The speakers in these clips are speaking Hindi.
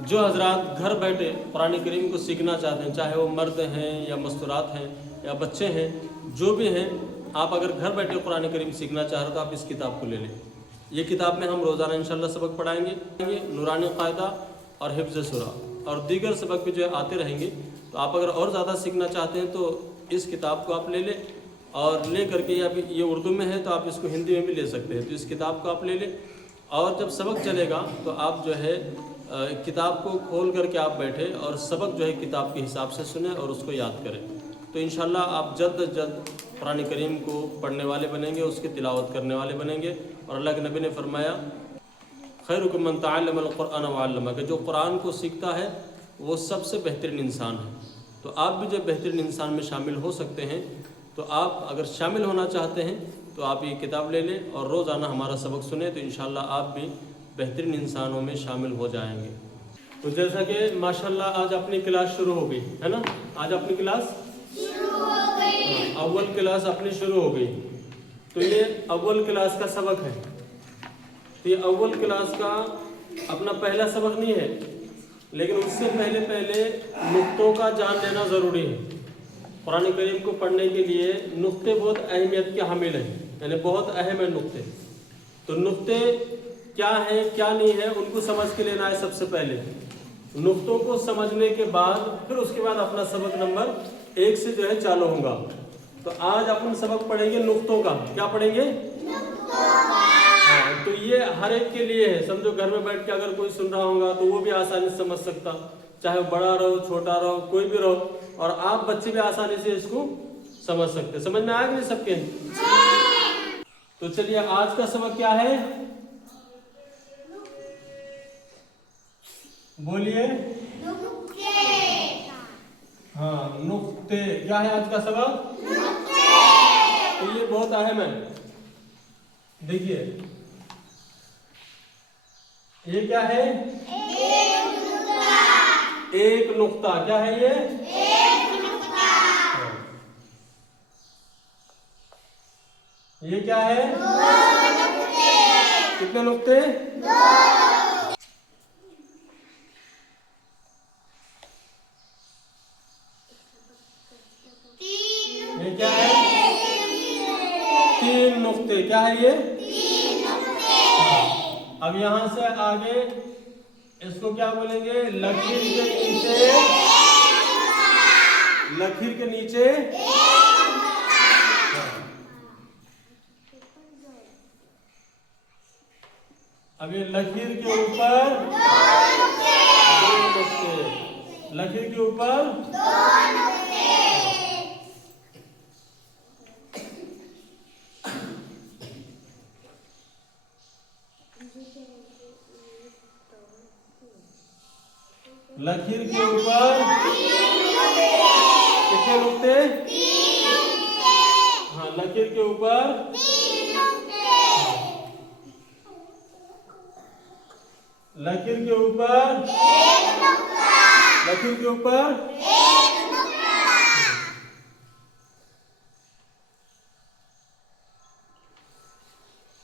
जो हजरात घर बैठे कुरान करीम को सीखना चाहते हैं, चाहे वो मर्द हैं या मस्तूरात हैं या बच्चे हैं, जो भी हैं, आप अगर घर बैठे कुरान करीम सीखना चाह रहे हो तो आप इस किताब को ले लें। ये किताब में हम रोज़ाना इंशाल्लाह सबक पढ़ाएंगे, नूरानी क़ायदा और हिफ्ज़ सूरा और दीगर सबक भी जो है आते रहेंगे। तो आप अगर और ज़्यादा सीखना चाहते हैं तो इस किताब को आप ले लें, और ले करके ये उर्दू में है तो आप इसको हिंदी में भी ले सकते हैं। तो इस किताब को आप ले लें, और जब सबक चलेगा तो आप जो है किताब को खोल करके आप बैठे और सबक जो है किताब के हिसाब से सुने और उसको याद करें। तो इंशाल्लाह आप जल्द अज जल्द कुरान करीम को पढ़ने वाले बनेंगे, उसकी तिलावत करने वाले बनेंगे। और अल्लाह के नबी ने फरमाया, खैरुकुम मन तअल्लमल कुरआन व अल्लमा, कि जो कुरान को सीखता है वो सबसे बेहतरीन इंसान है। तो आप भी जो बेहतरीन इंसान में शामिल हो सकते हैं। तो आप अगर शामिल होना चाहते हैं तो आप ये किताब ले लें और रोज़ाना हमारा सबक सुने, तो इंशाल्लाह आप भी बेहतरीन इंसानों में शामिल हो जाएंगे। तो जैसा कि माशाल्लाह आज अपनी क्लास शुरू हो गई है ना, आज अपनी क्लास शुरू हो गई, अव्वल क्लास अपनी शुरू हो गई। तो ये अव्वल क्लास का सबक है। तो ये अव्वल क्लास का अपना पहला सबक नहीं है, लेकिन उससे पहले नुक्तों का जान लेना ज़रूरी है। कुरान करीम को पढ़ने के लिए नुक्ते बहुत अहमियत के हामिल हैं, यानी बहुत अहम है नुक्ते। तो नुक्ते क्या है क्या नहीं है उनको समझ के लेना है सबसे पहले। नुक्तों को समझने के बाद फिर उसके बाद अपना सबक नंबर 1 से जो है चालू होगा। तो आज अपन सबक पढ़ेंगे नुक्तों का। क्या पढ़ेंगे? हाँ, तो ये हर एक के लिए है। समझो घर में बैठ के अगर कोई सुन रहा होगा तो वो भी आसानी से समझ सकता, चाहे बड़ा रहो छोटा रहो कोई भी रहो, और आप बच्चे भी आसानी से इसको समझ सकते। समझ में आया कि नहीं सबके? तो चलिए आज का सबक क्या है, बोलिए। हाँ, नुक्ते। क्या है आज का सबक? तो ये बहुत अहम है। देखिए ये क्या है? एक नुक्ता। क्या है ये? ये क्या है? कितने नुक्ते? ये क्या है? 3 नुक्ते। क्या है ये? अब यहां से आगे इसको क्या बोलेंगे? लकीर के नीचे, लकीर के नीचे अब ये लकीर के ऊपर 2 नुक्ते, लकीर के ऊपर 2 नुक्ते। लकीर के ऊपर कितने नुक्ते? हाँ, लकीर के ऊपर लकीर के ऊपर लकीर के ऊपर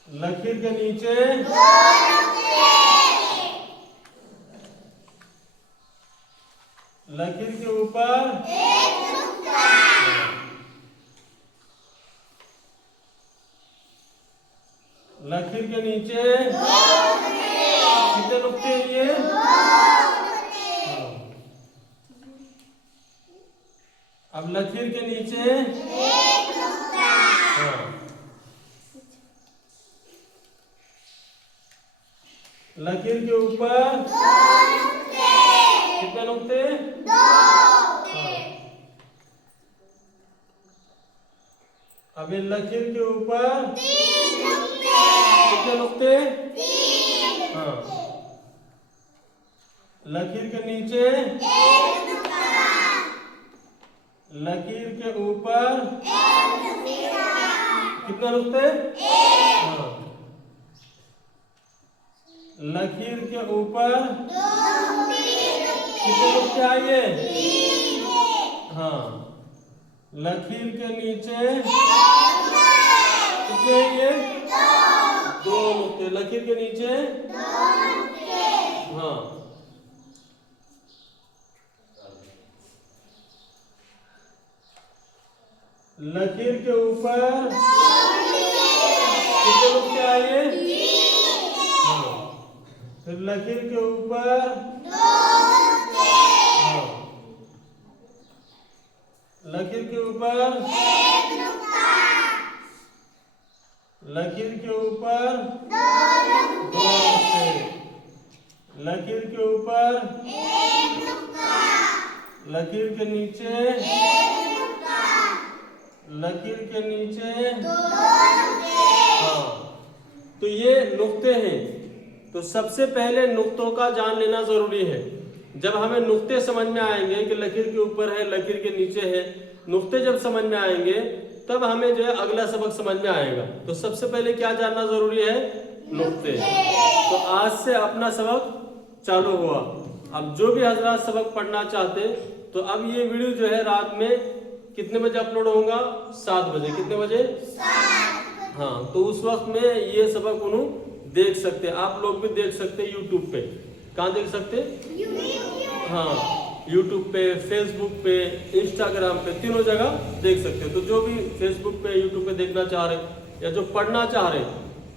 लकीर के नीचे लकीर के ऊपर लकीर के नीचे कितने नुक्ते हैं ये? अब लकीर के नीचे हाँ, लकीर के ऊपर कितने नुक्ते? अब ये लकीर के ऊपर कितने नुक्ते? हाँ, लकीर के नीचे लकीर के ऊपर कितने नुक्ते? हाँ, लकीर के ऊपर कितने नुक्ते आइए? हाँ, लकीर के नीचे कितने ये? 2 नुक्ते। लकीर के नीचे हाँ, लकीर के ऊपर कितने नुक्ते आए? हाँ। फिर लकीर के ऊपर हाँ। लकीर के ऊपर लकीर के ऊपर दो नुक्ते। लकीर के ऊपर लकीर के नीचे लकीर के नीचे हाँ। तो ये नुक्ते हैं। तो सबसे पहले नुक्तों का जान लेना जरूरी है। जब हमें नुक्ते समझ में आएंगे कि लकीर के ऊपर है, लकीर के नीचे है, नुक्ते जब समझ में आएंगे तब हमें जो है अगला सबक समझ में आएगा। तो सबसे पहले क्या जानना जरूरी है? नुक्ते। तो आज से अपना सबक चालू हुआ। अब जो भी हजरात सबक पढ़ना चाहते, तो अब ये वीडियो जो है रात में कितने बजे अपलोड होगा? 7 बजे। कितने बजे? 7। हाँ, तो उस वक्त में ये सबक उन्होंने देख सकते। आप लोग भी देख सकते यूट्यूब पे। कहाँ देख सकते? हाँ, यूट्यूब पे, फेसबुक पे, इंस्टाग्राम पे, तीनों जगह देख सकते हो। तो जो भी फेसबुक पे, यूट्यूब पे देखना चाह रहे या जो पढ़ना चाह रहे,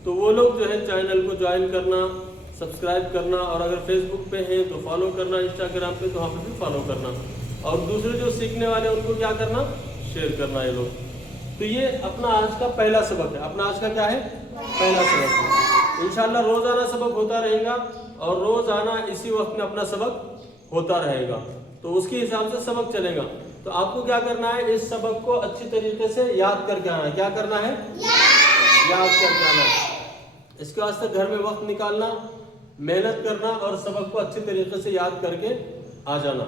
तो वो लोग जो है चैनल को ज्वाइन करना, सब्सक्राइब करना, और अगर फेसबुक पे है तो फॉलो करना, इंस्टाग्राम पे तो वहाँ पे भी फॉलो करना, और दूसरे जो सीखने वाले हैं उनको क्या करना? शेयर करना ये लोग। तो ये अपना आज का पहला सबक है। अपना आज का क्या है? पहला सबक है। इंशाल्लाह रोजाना सबक होता रहेगा और रोजाना इसी वक्त में अपना सबक होता रहेगा। तो उसके हिसाब से सबक चलेगा। तो आपको क्या करना है? इस सबक को अच्छी तरीके से याद करके आना है। क्या करना है? याद करके आना है। इसके वास्ते घर में वक्त निकालना, मेहनत करना और सबक को अच्छी तरीके से याद करके आ जाना।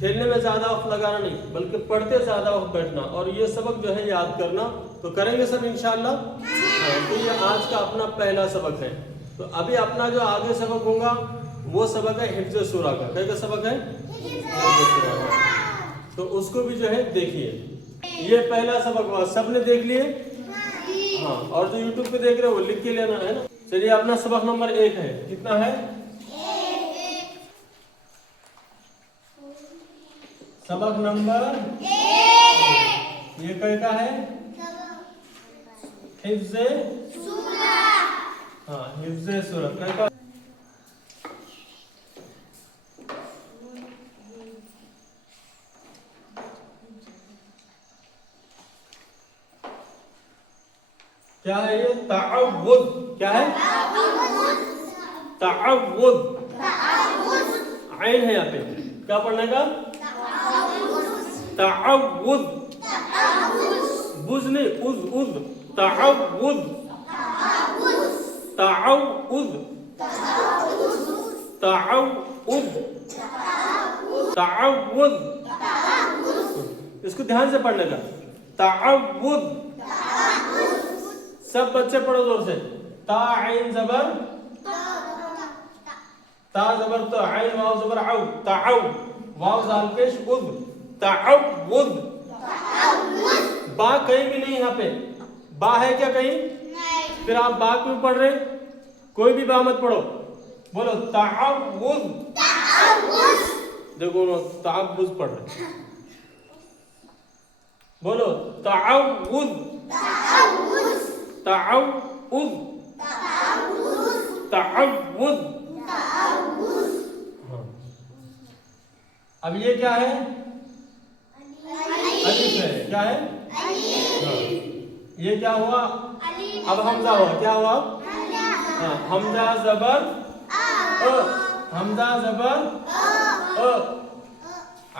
खेलने में ज्यादा वक्त लगाना नहीं, बल्कि पढ़ते ज्यादा वक्त बैठना, और ये सबक जो है याद करना। तो करेंगे सब इंशाल्लाह। हाँ, तो ये आज का अपना पहला सबक है। तो अभी अपना जो आगे सबक होगा वो सबक है हिफ्ज़ सूरा का। क्या सबक है? हिफ्ज़ सूरा का। तो उसको भी जो है देखिए। ये पहला सबक हुआ, सबने देख लिए? हाँ, और जो यूट्यूब पे देख रहे हो वो लिख के लेना है ना। चलिए, अपना सबक नंबर 1 है। कितना है? सबक नंबर 1 ये कैसा है? हिफ्ज़ सूरा। हाँ, हिफ्ज़ सूरा कैसा? क्या है ये? तअव्वुज़। क्या है? तअव्वुज़। आइन है यहाँ पे। क्या पढ़ने का? तअव्वुज़। बुज़ नहीं, उज़ उज़। तअव्वुज़। तअव्वुज़। तअव्वुज़। तअव्वुज़। इसको ध्यान से पढ़ने का। तअव्वुज़। सब बच्चे पढ़ो जोर से। ता आइन जबर, ता जबर तो, आइन वाव जबर आउ, ताउ, वाव जाल पेश उद, ताउद। बा कहीं भी नहीं यहाँ पे। बा है क्या कहीं? नहीं। फिर आप बा क्यों पढ़ रहे? कोई भी बा मत पढ़ो। बोलो ताउद। देखो ना, ताउद पढ़ रहे। बोलो ताउद। ताउद। ताउद। अब ये क्या है? अलिफ है। क्या है? हाँ। ये क्या हुआ? अब हमजा हुआ। क्या हुआ? हाँ, हमजा जबर अ। हमजा जबर अ।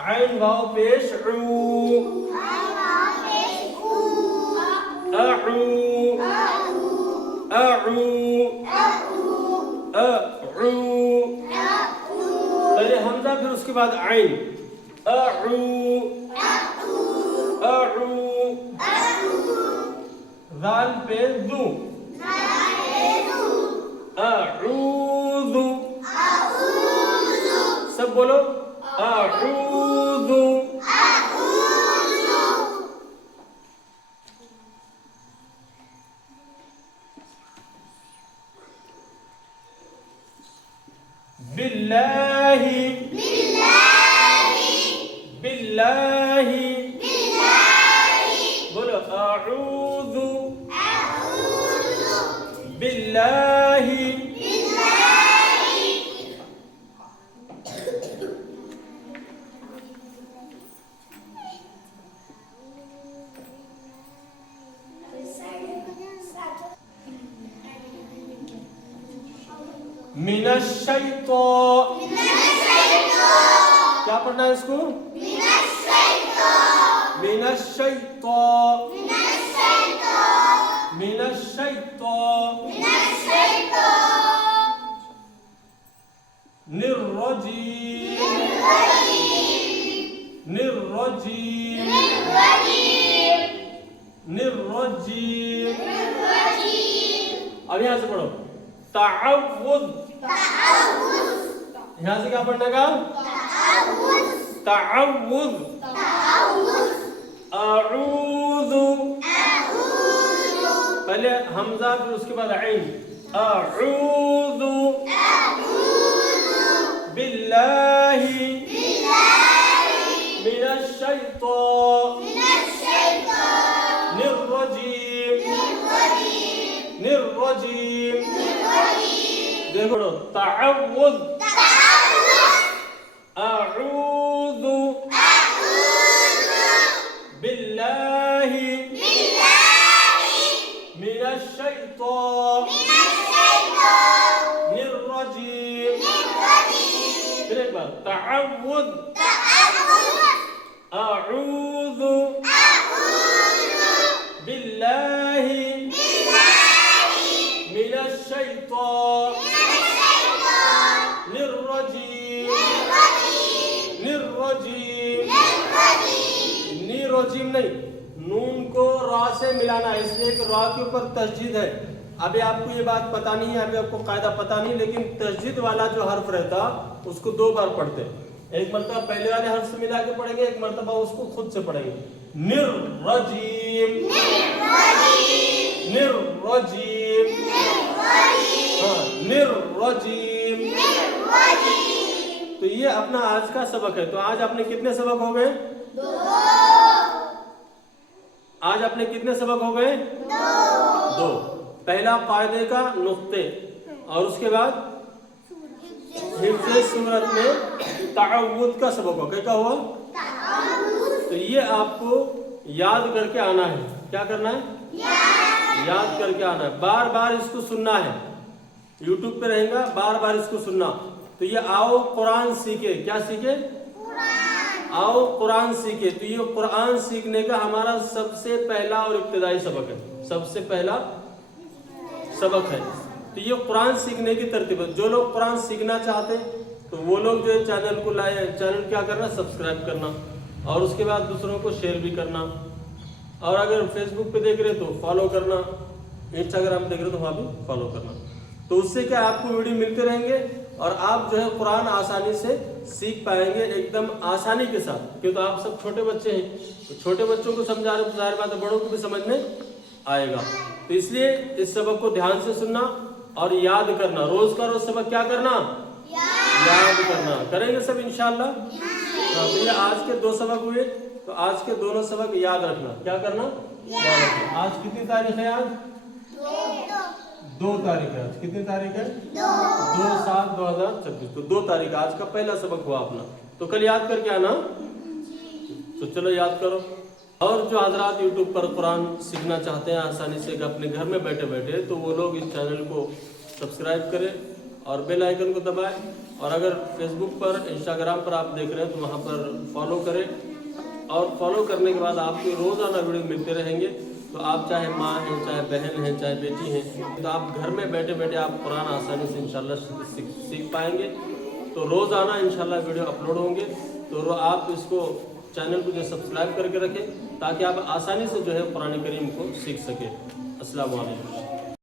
आइन वाव पेश उ। अउ। अउ। अउ। पहले हमजा, फिर उसके बाद आइन। अउ। अउ। ज़ाल पे दू। अऊज़ु। सब बोलो अऊज़ु। बिल्लाहि। बिल्लाहि। बिल्लाहि। बिल्लाहि मिनश्शैतान। क्या पढ़ना है इसको? मिनश्शैतान मिनश्शैतान निर्रजीम निर्रजीम निर्रजीम। अब यहां से पढ़ो तअव्वुज़। यहां से क्या पढ़ने का? तअव्वुज़। अऊज़ु। पहले हमजा फिर उसके बाद ऐन। अऊज़ु बिल्लाहि मिनश्शैतानिर्रजीम निर्रजीम। देखो तअव्वुज़ अऊज़ु बिल्लाहि मिनश्शैतानिर्रजीम। फिर एक बार तअव्वुज़ अऊज़ु बिल्लाहि मिनश्शैतानिर्रजीम निर्रजीम। निर्रजीम नहीं, नून को रा से मिलाना है, इसलिए कि रा के ऊपर तस्जीद है। अभी आपको ये बात पता नहीं है, अभी आपको कायदा पता नहीं, लेकिन तस्जीद वाला जो हर्फ रहता उसको 2 बार पढ़ते। एक मरतबा पहले वाले हर्फ से मिला के पढ़ेंगे, एक मरतबा उसको खुद से पढ़ेंगे। निर्रजीम निर्रजीम निर्रजीम। तो ये अपना आज का सबक है। तो आज आपने कितने सबक हो गए? 2। आज आपने कितने सबक हो गए? 2। पहला कायदे का नुक्ते और उसके बाद हिफ्ज़े सूरत में तअव्वुज़ का सबक हो गया। क्या हुआ? तो ये आपको याद करके आना है। क्या करना है? याद करके आना है। बार बार इसको सुनना है। यूट्यूब पे रहेगा, बार बार इसको सुनना। तो ये आओ कुरान सीखे। क्या सीखे? आओ कुरान सीखे। तो ये कुरान सीखने का हमारा सबसे पहला और इब्तिदाई सबक है। सबसे पहला सबक है। तो ये कुरान सीखने की तरतीब है। जो लोग कुरान सीखना चाहते तो वो लोग जो है चैनल को लाए, चैनल क्या करना? सब्सक्राइब करना और उसके बाद दूसरों को शेयर भी करना। और अगर फेसबुक पे देख रहे तो फॉलो करना, इंस्टाग्राम देख रहे तो वहाँ भी फॉलो करना। तो उससे क्या आपको वीडियो मिलते रहेंगे और आप जो है कुरान आसानी से सीख पाएंगे, एकदम आसानी के साथ। क्योंकि आप सब छोटे बच्चे हैं, तो छोटे बच्चों को समझा रहे तो जाहिर बात है बड़ों को भी समझ में आएगा। तो इसलिए इस सबक को ध्यान से सुनना और याद करना। रोज का रोज सबक क्या करना? याद करना। करेंगे सब इंशाअल्लाह। तो ये आज के 2 सबक हुए, तो आज के दोनों सबक याद रखना। क्या करना? याद रखना। आज कितनी तारीख है? आज 2 तारीख है। आज कितनी तारीख है? 2/7/2026। तो 2 तारीख आज का पहला सबक हुआ अपना। तो कल याद करके आना। तो चलो याद करो। और जो हजरात यूट्यूब पर कुरान सीखना चाहते हैं आसानी से अपने घर में बैठे बैठे, तो वो लोग इस चैनल को सब्सक्राइब करें और बेल आइकन को दबाएं। और अगर फेसबुक पर, इंस्टाग्राम पर आप देख रहे हैं तो वहाँ पर फॉलो करें। और फॉलो करने के बाद आपको रोज़ाना वीडियो मिलते रहेंगे। तो आप चाहे माँ हैं, चाहे बहन हैं, चाहे बेटी हैं, तो आप घर में बैठे बैठे आप कुरान आसानी से इंशाल्लाह सीख पाएंगे। तो रोज़ाना इंशाल्लाह वीडियो अपलोड होंगे। तो आप इसको चैनल को जो सब्सक्राइब करके रखें ताकि आप आसानी से जो है कुरान करीम को सीख सकें। अस्सलाम वालेकुम।